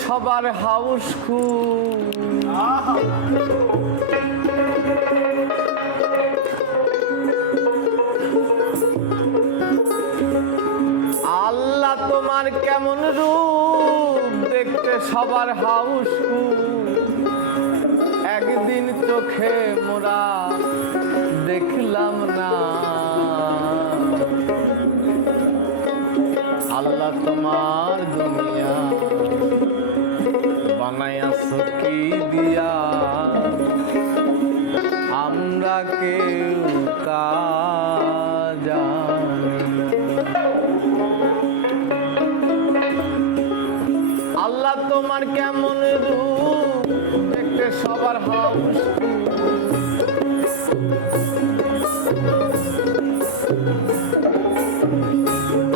সবার হাউস খুব, আল্লাহ তোমার কেমন রূপ দেখতে সবার হাউস খুব, একদিন চোখে মোরা দেখলাম না। আল্লাহ তোমার দুনিয়া বানাইয়াছো কি দিয়া, আমরা কেউ তা জানি না। আল্লাহ তোমার কেমন রূপ দেখতে সবার হাউস,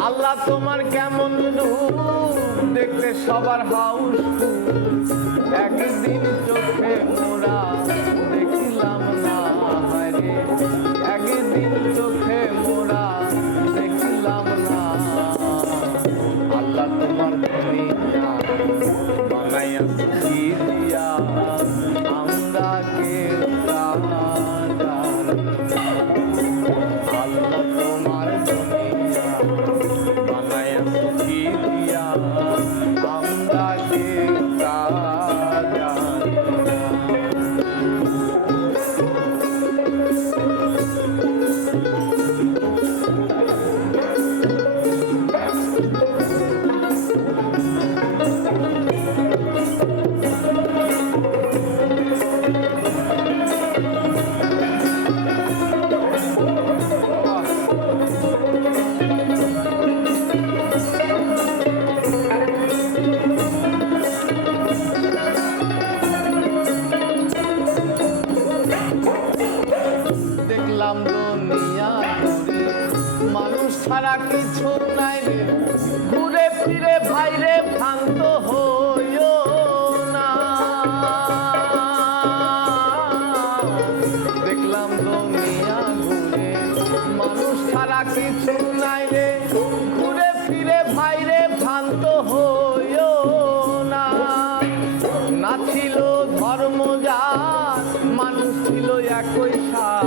আল্লাহ তোমার কেমন রূপ দেখতে সবার হাউস, একদিন চোখে মোরা দেখিলাম না রে, একদিন চোখে মোরা দেখিলাম না। আল্লাহ তোমার দুনিয়া বানাইয়াছো কি দিয়া, আমরা কেউ তা জানি না। আল্লাহ তোমার দুনিয়া বানাইয়াছো কি দিয়া, আমরা কেউ তা জানি না। দেখলাম দুনিয়া ঘুরে, মানুষ ছাড়া কিছু নাই রে, ঘুরে ফিরে ভাইরে ভ্রান্ত হইও না। দেখলাম দুনিয়া ঘুরে, মানুষ ছাড়া কিছু নাই রে, ঘুরে ফিরে ভাইরে ভ্রান্ত হইও না। না ছিল ধর্ম যার, মানুষ ছিল একই সার,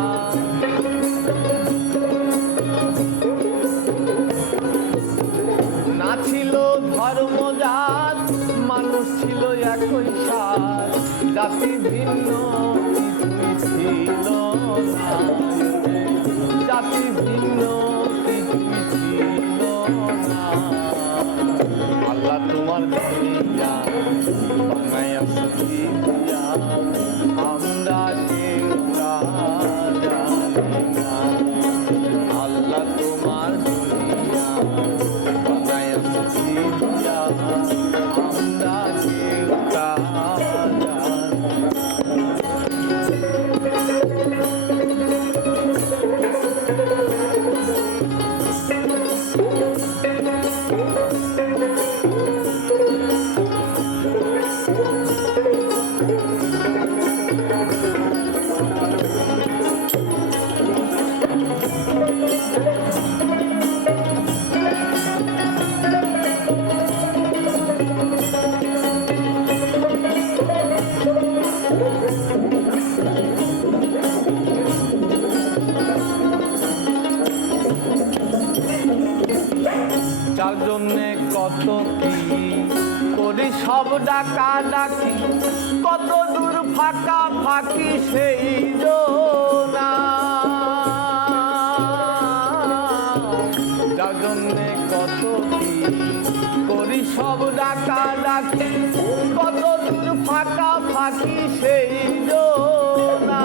না ছিল ধর্ম জাত, মানুষ ছিল একই সার, জাতি ভিন্ন কিছুই ছিল না, জাতি ভিন্ন কিছুই ছিল না। আল্লাহ তোমার দুনিয়া বানাইয়াছো কি দিয়া, আমরা কেউ তা জানি না। আল্লাহ তোমার দুনিয়া বানাইয়াছো কি দিয়া, আমরা কেউ তা জানি যার জন্যে কত কি করি সব ডাকা ডাকি, কত দূর ফাঁকা ফাঁকি সেই জোনা। যার জন্যে কত কি করি সব ডাকা ডাকি, কত দূর ফাঁকা ফাঁকি সেই জোনা।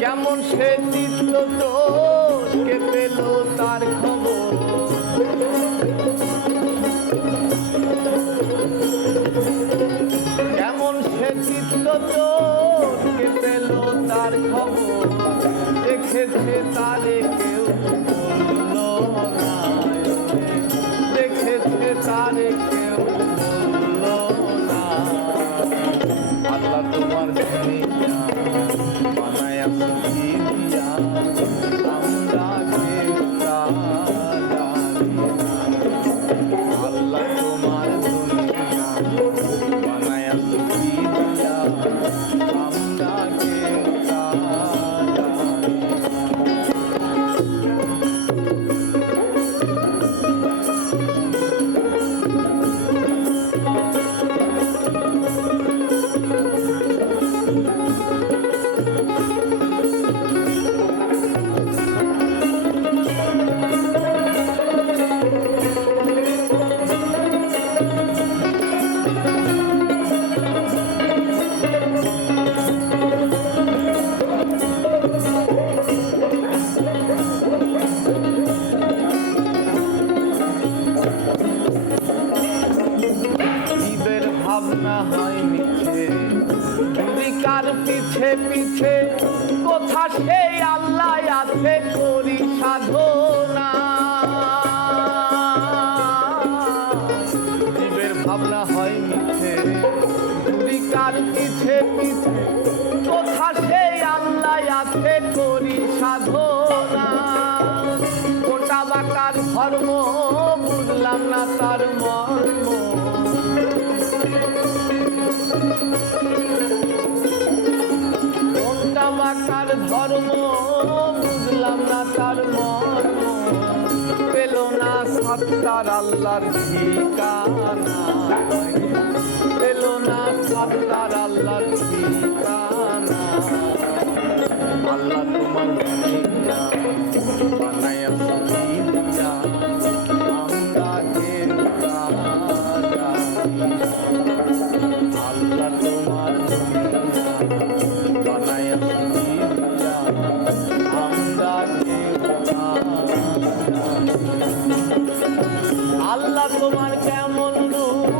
কেমন সে চিত্ত তোর কে পেল তার খবর, কেমন সে চিত্ত তোর কে পেল তার খবর, দেখেছে তারে কেউ বলল না, দেখেছে তারে কেউ বলল না। আল্লাহ তোমার দুনিয়া বানাইয়াছো কি দিয়া, আমরা কেউ তা জানি না। আল্লাহ তোমার দুনিয়া ভাবনা হয় মিছে কার পিছে পিছে কোথা সেই আল্লাহ আছে করি সাধনা জীবের ভাবনা হয় মিছে কার পিছে পিছে কোথা সেই আল্লাহ আছে করি সাধনা কোটা বাকার ধর্ম বুঝলাম না তার মর্ম কোনটা বাকার ধর্ম বুঝলাম না তার মর্ম পেল না সত্তার আল্লাহর ঠিকানা পেল না সত্তার আল্লাহর ঠিকানা আল্লাহ তোমার বানায়া দিয়া আমরা কেউ আল্লাহ তোমার বানায়া দিয়া আমরা আল্লাহ তোমার কেমন রূপ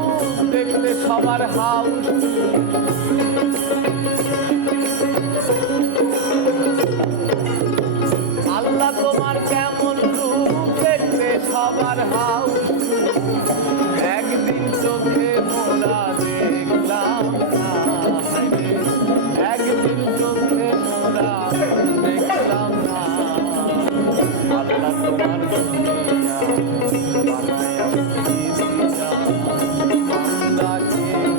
দেখতে সবার হাউস আল্লাহ তোমার কেমন রূপ দেখতে সবার হাউস একদিন চোখে মোরা দেখলাম না একদিন চোখে মোরা দেখলাম না আল্লাহ তোমার দুনিয়া বানায়া দিয়া আমরা কেউ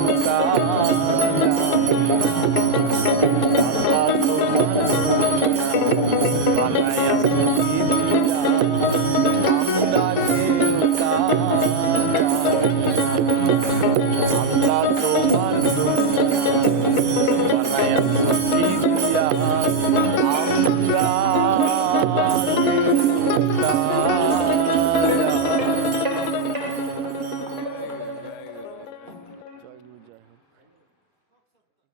আল্লাহ তোমার বানায়া দিয়া আমরা কেউ আল্লাহ তোমার দুনিয়া বানায়া দিয়া আমরা কেউ